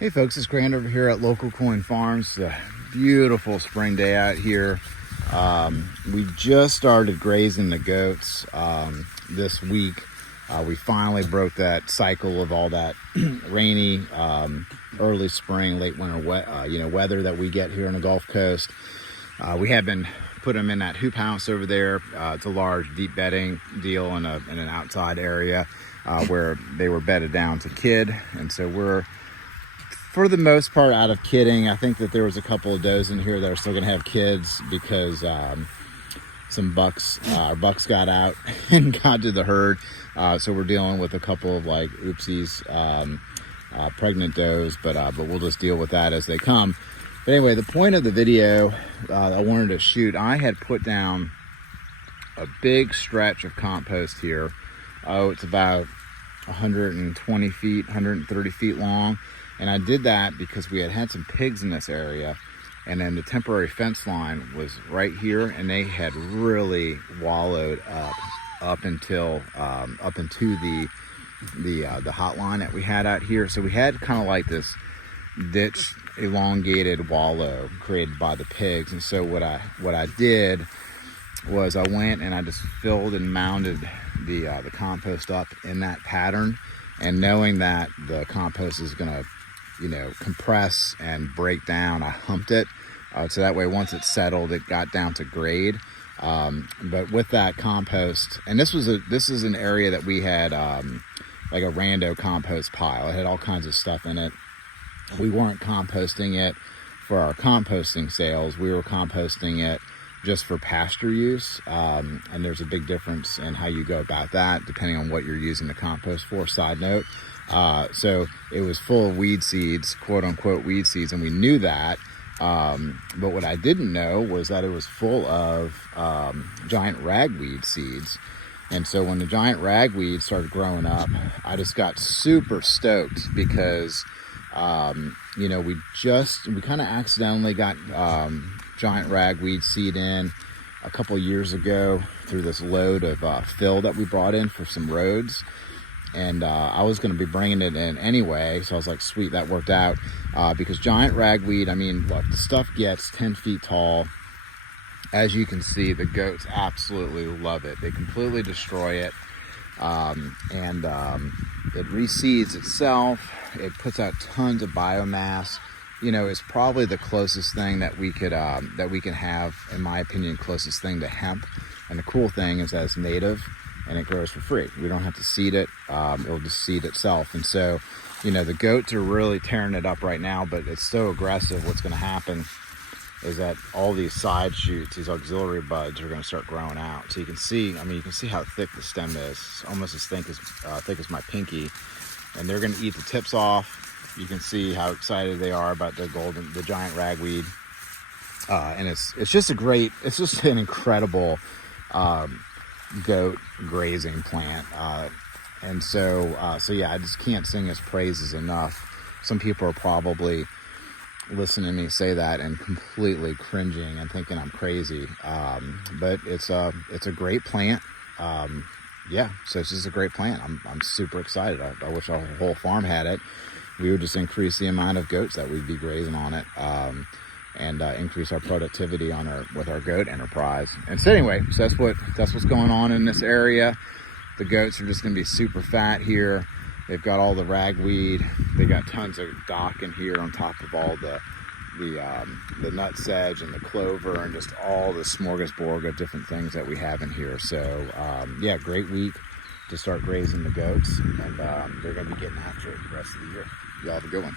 Hey folks, it's Grant over here at Local Coin Farms. It's a beautiful spring day out here. We just started grazing the goats this week. We finally broke that cycle of all that rainy early spring, late winter weather that we get here on the Gulf Coast. We have been putting them in that hoop house over there. It's a large deep bedding deal in an outside area where they were bedded down to kid, and so we're, for the most part, out of kidding. I think that there was a couple of does in here that are still going to have kids because some bucks got out and got to the herd. So we're dealing with a couple of like oopsies, pregnant does, but we'll just deal with that as they come. But anyway, the point of the video I wanted to shoot, I had put down a big stretch of compost here. Oh, it's about 120 feet, 130 feet long. And I did that because we had some pigs in this area, and then the temporary fence line was right here, and they had really wallowed up into the hot line that we had out here. So we had kind of like this ditch, elongated wallow created by the pigs. And so what I did was I went and I just filled and mounded the compost up in that pattern, and knowing that the compost is gonna compress and break down, I humped it so that way once it settled, it got down to grade. But with that compost, and this is an area that we had like a rando compost pile. It had all kinds of stuff in it. We weren't composting it for our composting sales. We were composting it just for pasture use, and there's a big difference in how you go about that depending on what you're using the compost for. Side note. So it was full of weed seeds, quote unquote weed seeds, and we knew that. But what I didn't know was that it was full of giant ragweed seeds. And so when the giant ragweed started growing up, I just got super stoked because we kind of accidentally got giant ragweed seed in a couple years ago through this load of fill that we brought in for some roads. And I was going to be bringing it in anyway, so I was like, sweet, that worked out. Because giant ragweed, I mean, look, the stuff gets 10 feet tall. As you can see, the goats absolutely love it. They completely destroy it. And it reseeds itself. It puts out tons of biomass. It's probably the closest thing that we can have, in my opinion, closest thing to hemp. And the cool thing is that it's native and it grows for free. We don't have to seed it. It'll just seed itself. And so, the goats are really tearing it up right now, but it's so aggressive. What's going to happen is that all these side shoots, these auxiliary buds, are going to start growing out. So you can see how thick the stem is. It's almost as thick as my pinky. And they're going to eat the tips off. You can see how excited they are about the giant ragweed. And it's just an incredible goat grazing plant. And so yeah, I just can't sing its praises enough. Some people are probably listening to me say that and completely cringing and thinking I'm crazy. But it's a great plant. Yeah, so it's just a great plant. I'm super excited. I wish our whole farm had it. We would just increase the amount of goats that we'd be grazing on it, and increase our productivity with our goat enterprise. And so anyway, so that's what's going on in this area. The goats are just going to be super fat here. They've got all the ragweed. They got tons of dock in here on top of all the nutsedge and the clover and just all the smorgasbord of different things that we have in here. So yeah, great week to start grazing the goats, and they're going to be getting after it the rest of the year. Y'all have a good one.